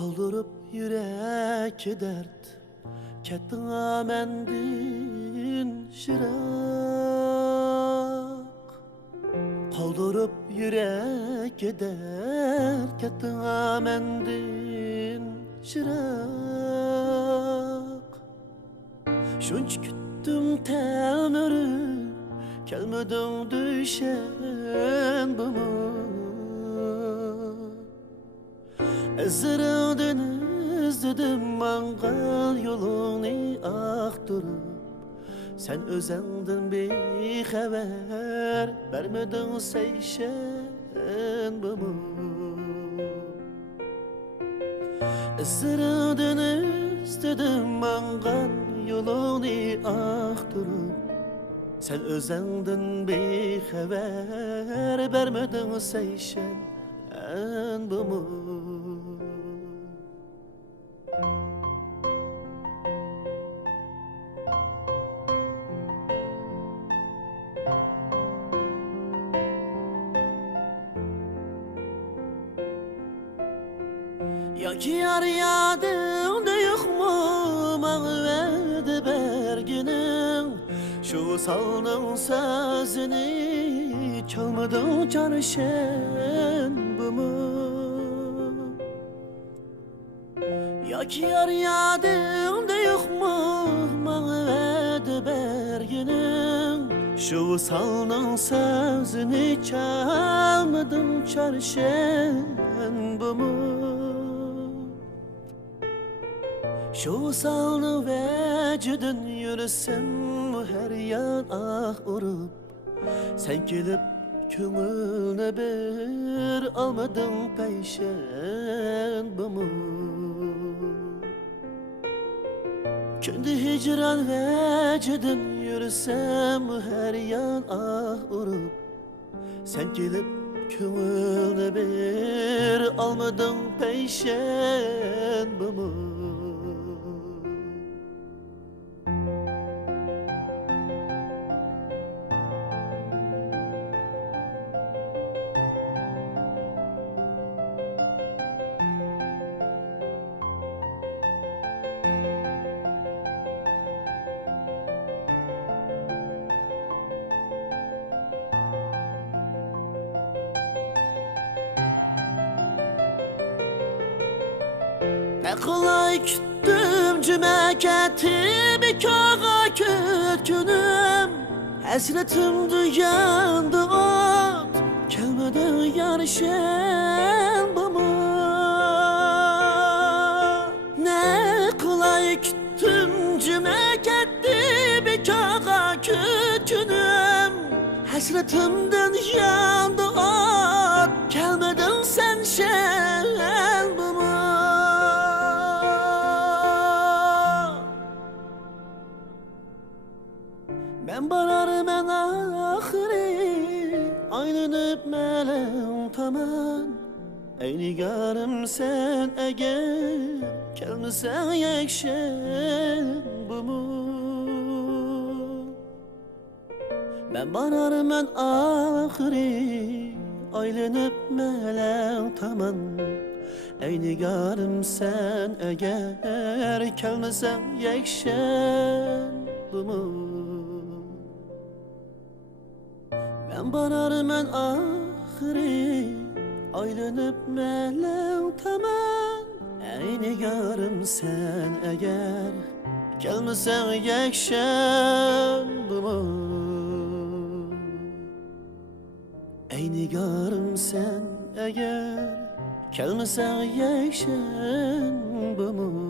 Kaldırıp yürek dert kettin mendin şirak. Kaldırıp yürek dert kettin mendin şirak. Şunç küttüm temiri kelmedin düşen bana. Ezrildin izledim mangal yolunu aktırıp. Sen özendin bir haber vermedin seyşen bana. Ezrildin izledim mangal yolunu aktırıp. Sen özendin bir haber vermedin seyşen bana. Ya ki yar yadımda yok mu mağvedi berginin. Şu salının sözünü çalmadın çarşen bu mu? Ya ki yar yadımda yok mu mağvedi berginin. Şu salının sözünü çalmadın çarşen bu mu? Şu salını vecudun yürüsem her yan ah urup. Sen gelip köngülüne bir almadın peşen bu mu? Kendi hicran vecudun yürüsem her yan ah urup. Sen gelip köngülüne bir almadın peşen bu mu? Ne kolay küttüm cümeketi bir kağa kökünüm. Hasretim duyandı ot kelmedi yarışen bana. Ne kolay küttüm cümeketi bir kağa kökünüm. Hasretimden yandı ot kelmedin sen şen bana. Ben barar men ahiri aylanıp melem taman. Ey nigarım sen eğer kelmesen yekşen bu mu? Ben barar men ahiri aylanıp melem taman. Ey nigarım sen eğer kelmesen yekşen bu mu? Ben barar men ahiri aylanıp melem taman. Ey nigarım sen eğer kelmesen yekşen bu mu? Ey nigarım sen eğer kelmesen yekşen bu mu?